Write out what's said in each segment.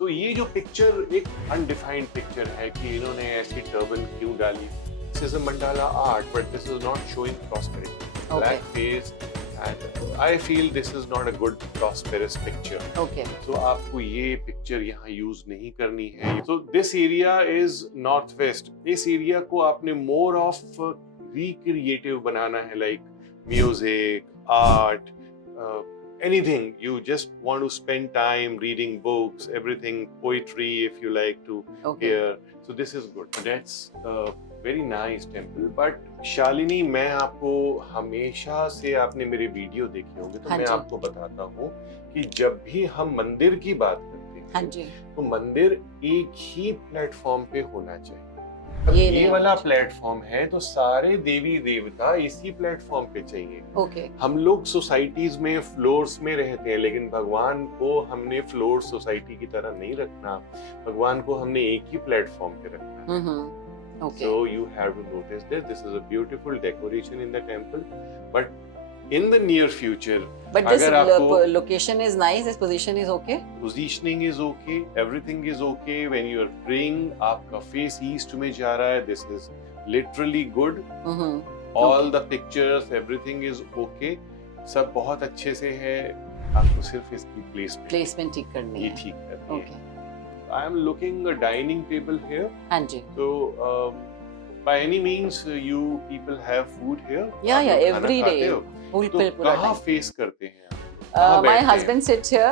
तो ये जो पिक्चर एक अनडिफाइंड पिक्चर है कि इन्होंने ऐसी टर्बन क्यों डाली. This is a mandala art but this is not showing prosperity. Black face and I feel this is not a good prosperous picture. Okay तो आपको ये पिक्चर यहाँ यूज नहीं करनी है. तो this area is north west. इस area को आपने मोर ऑफ रिक्रिएटिव बनाना है, like music, art, anything. You just want to spend time reading books, everything, poetry if you like to okay hear. So this is good. That's a very nice temple. But Shalini, मैं आपको हमेशा से, आपने मेरे video देखे होंगे तो हाँ मैं जी। आपको बताता हूँ कि जब भी हम मंदिर की बात करते हैं हाँ जी तो मंदिर एक ही प्लेटफॉर्म पे होना चाहिए. ये ये नहीं वाला होना चाहिए। प्लेटफॉर्म है तो सारे देवी देवता इसी प्लेटफॉर्म पे चाहिए. ओके हम लोग सोसाइटीज में फ्लोर्स में रहते हैं, लेकिन भगवान को हमने फ्लोर सोसाइटी की तरह नहीं रखना. भगवान को हमने एक ही प्लेटफॉर्म पे रखना. Okay So you have to notice this. This is a beautiful decoration in the temple, but in the near future, but this अगर आपको location is nice, this position is okay. positioning is okay, everything is okay. When you are praying, आपका face east में जा रहा है. This is literally good. All the pictures, everything is okay. सब बहुत अच्छे से है. आपको सिर्फ इसकी प्लेसमेंट ठीक करनी ये है. ठीक करनी है. Okay I am looking a dining table here. हाँ जी. So, by any means, you people have food here? या आप या लोग खाना एवरी डे खाते हो? फुल तो पूरा कहाँ टाइम. फेस करते हैं आप? कहाँ माय बैठते हैं? Husband sits here,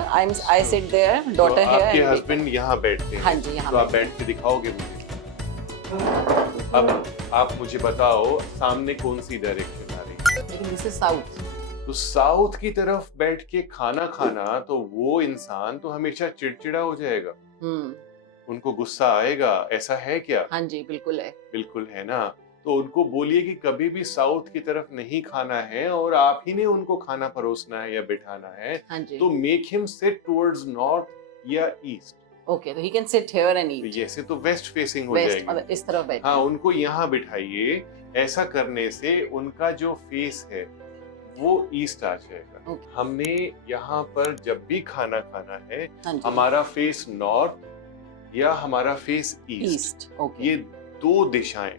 I sit there, तो डॉटर आपके हियर. हस्बैंड यहाँ बैठते हैं. हाँ जी यहाँ तो आप बैठ के दिखाओगे मुझे. अब आप मुझे बताओ सामने कौन सी डायरेक्शन आ रही है? लेकिन दिस इज साउथ. तो साउथ की तरफ बैठ के खाना खाना, तो वो इंसान तो हमेशा चिड़चिड़ा हो जाएगा. उनको गुस्सा आएगा. ऐसा है क्या? हाँ जी बिल्कुल है. बिल्कुल है ना. तो उनको बोलिए कि कभी भी साउथ की तरफ नहीं खाना है और आप ही ने उनको खाना परोसना है या बिठाना है. हाँ जी. तो make him sit towards north या ईस्ट. ओके तो he can sit here and eat. जैसे तो वेस्ट फेसिंग हो वेस्ट जाएगी. इस तरफ बैठ. हाँ, उनको यहाँ बिठाइए. ऐसा करने से उनका जो फेस है वो ईस्ट आ जाएगा. Okay. हमने यहाँ पर जब भी खाना खाना है, हाँ जी. हमारा फेस नॉर्थ या हमारा फेस ईस्ट, ईस्ट. ओके ये दो दिशाएं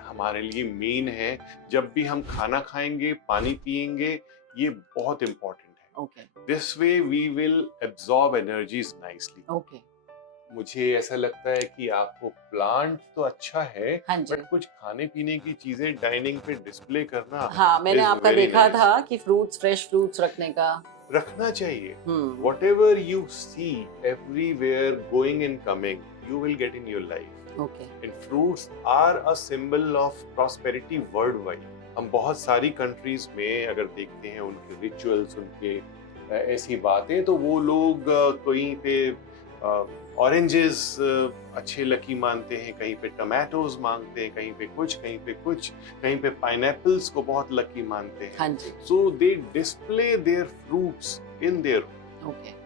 हमारे लिए मेन है. जब भी हम खाना खाएंगे, पानी पिएंगे, ये बहुत इंपॉर्टेंट है. Okay this way we will absorb energies nicely. Okay. मुझे ऐसा लगता है कि आपको प्लांट तो अच्छा है, हाँ जी. बट कुछ खाने पीने की चीजें डाइनिंग पे डिस्प्ले करना हाँ मैंने is आपका very देखा nice. था कि फ्रूट्स, फ्रेश फ्रूट्स रखने का. रखना चाहिए. हम्म. Whatever you see everywhere going and coming, you will get in your life. Okay And fruits are a symbol of prosperity worldwide. हम बहुत सारी कंट्रीज में अगर देखते हैं उनके रिचुअल्स, उनके ऐसी बातें, तो वो लोग कहीं पे ऑरेंजेस अच्छे लकी मानते हैं, कहीं पे टमाटोज मांगते हैं, कहीं पे कुछ, कहीं पे कुछ, कहीं पे पाइनएप्पल्स को बहुत लकी मानते हैं. हाँ जी. So they display their fruits in their. Okay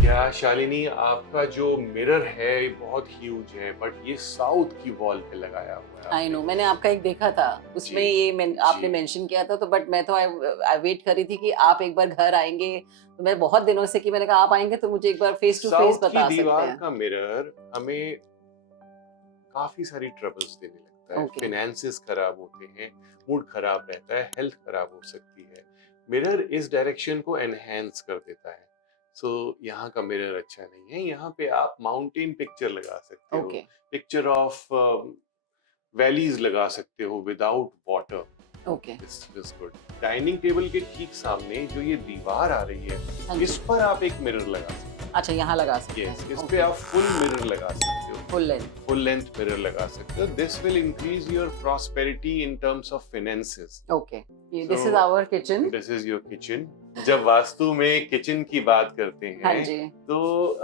क्या शालिनी, आपका जो मिरर है बहुत ह्यूज है, बट ये साउथ की वॉल पे लगाया हुआ है. आई नो, मैंने आपका एक देखा था उसमें जी, ये आपने जी. मेंशन किया था. तो बट मैं तो आई वेट कर रही थी कि आप एक बार घर आएंगे. तो मैं बहुत दिनों से कि मैंने कहा आप आएंगे तो मुझे एक बार फेस टू फेस साउथ बता की सकते दीवार हैं. का मिरर हमें काफी सारी ट्रबल्स देने लगता है. Okay. फिनेंसेस खराब होते हैं, मूड खराब रहता है, हेल्थ खराब हो सकती है. मिरर इस डायरेक्शन को एनहेंस कर देता है. सो यहाँ का मिरर अच्छा नहीं है. यहाँ पे आप माउंटेन पिक्चर लगा सकते हो, ओके पिक्चर ऑफ वैलीज लगा सकते हो without water. Okay. This is good. Dining table के ठीक सामने जो ये दीवार आ रही है, हाँ जी. इस पर आप एक मिरर लगा सकते अच्छा यहाँ लगा सकते हो. हैं. इस पे आप फुल मिरर लगा सकते हो. Full length. Full length mirror लगा सकते हो. This will increase your prosperity in terms of finances. Okay this So, is our kitchen. This is your kitchen. जब वास्तु में किचन की बात करते हाँ हैं जी. तो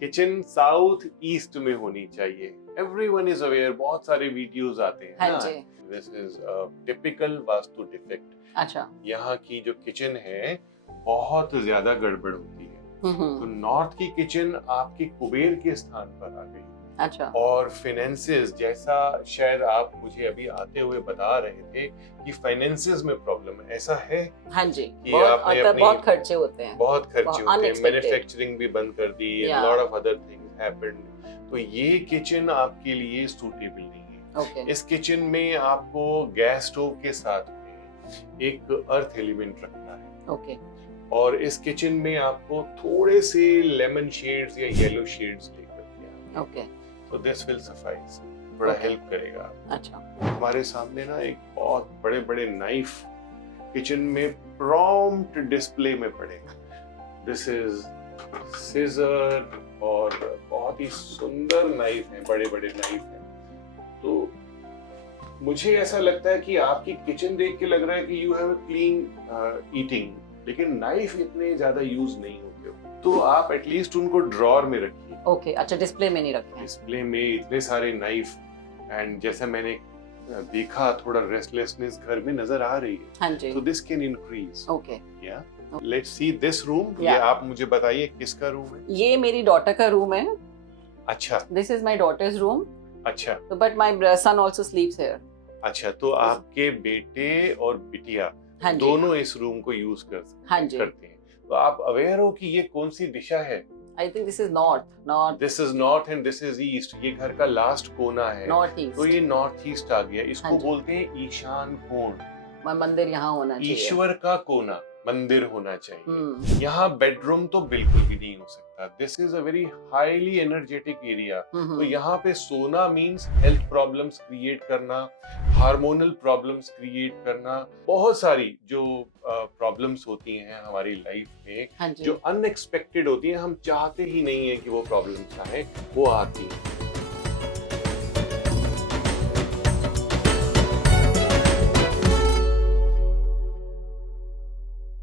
किचन साउथ ईस्ट में होनी चाहिए. Everyone is aware. बहुत सारे वीडियोस आते हैं हाँ ना. जी. This is typical vastu defect. अच्छा. यहाँ की जो किचन है बहुत ज्यादा गड़बड़ होती है. तो नॉर्थ की किचन आपकी कुबेर के स्थान पर आ गई. अच्छा, और फाइनेंसेस, जैसा शायद आप मुझे अभी आते हुए बता रहे थे कि फाइनेंसेस में प्रॉब्लम है, ऐसा है हाँ जी, कि बहुत आपने मतलब अपनी बहुत खर्चे होते हैं, बहुत खर्चे बहुत होते हैं, अनएक्सपेक्टेड। मैन्युफैक्चरिंग भी बंद कर दी एंड या lot of other things happened. तो ये किचन आपके लिए सूटेबल नहीं है। ओके, इस किचन में आपको गैस स्टोव के साथ में एक अर्थ एलिमेंट रखना है, ओके, और इस किचन में आपको थोड़े से लेमन शेड्स या येलो शेड्स लेकर के आने हैं। ओके, तो दिस विल सफाइस, बड़ा Okay. हेल्प करेगा। अच्छा, हमारे सामने ना एक बहुत बड़े बड़े नाइफ किचन में प्रॉम्प्ट डिस्प्ले में पड़े। दिस इज सीजर, और बहुत ही सुंदर नाइफ है, बड़े बड़े नाइफ हैं। तो मुझे ऐसा लगता है कि आपकी किचन देख के लग रहा है कि you have a clean eating, लेकिन नाइफ इतने ज्यादा यूज नहीं होते हो, तो आप एटलीस्ट उनको ड्रॉर में रखिए। ओके, अच्छा डिस्प्ले में नहीं रखे हैं। डिस्प्ले में इतने सारे नाइफ, एंड जैसा मैंने देखा, थोड़ा रेस्टलेसनेस घर में नजर आ रही है, हाँ जी, तो दिस कैन इंक्रीज। ओके, या लेट्स सी दिस रूम। ये Yeah. आप मुझे बताइए किसका रूम है? ये मेरी डॉटर का रूम है, अच्छा this is my daughter's room, अच्छा but my son also sleeps here. अच्छा, तो आपके बेटे और बिटिया हाँ जी, दोनों इस रूम को यूज हाँ जी, करते हैं। तो आप अवेयर हो कि ये कौन सी दिशा है? I think this is north this is north and this is east. ये घर का लास्ट कोना है, नॉर्थ तो ईस्ट, ये नॉर्थ ईस्ट आ गया। इसको हाँ जी। बोलते हैं ईशान कोण, मंदिर यहाँ होना चाहिए। ईश्वर का कोना, मंदिर होना चाहिए। हम्म, यहाँ बेडरूम तो बिल्कुल भी नहीं हो सकता। This is a very highly energetic area. तो यहाँ पे सोना मींस हेल्थ प्रॉब्लम्स क्रिएट करना, हार्मोनल प्रॉब्लम्स क्रिएट करना, बहुत सारी जो प्रॉब्लम्स होती हैं हमारी लाइफ में, हाँ जी, जो अनएक्सपेक्टेड होती हैं, हम चाहते ही नहीं है कि वो प्रॉब्लम्स आए, वो आती हैं।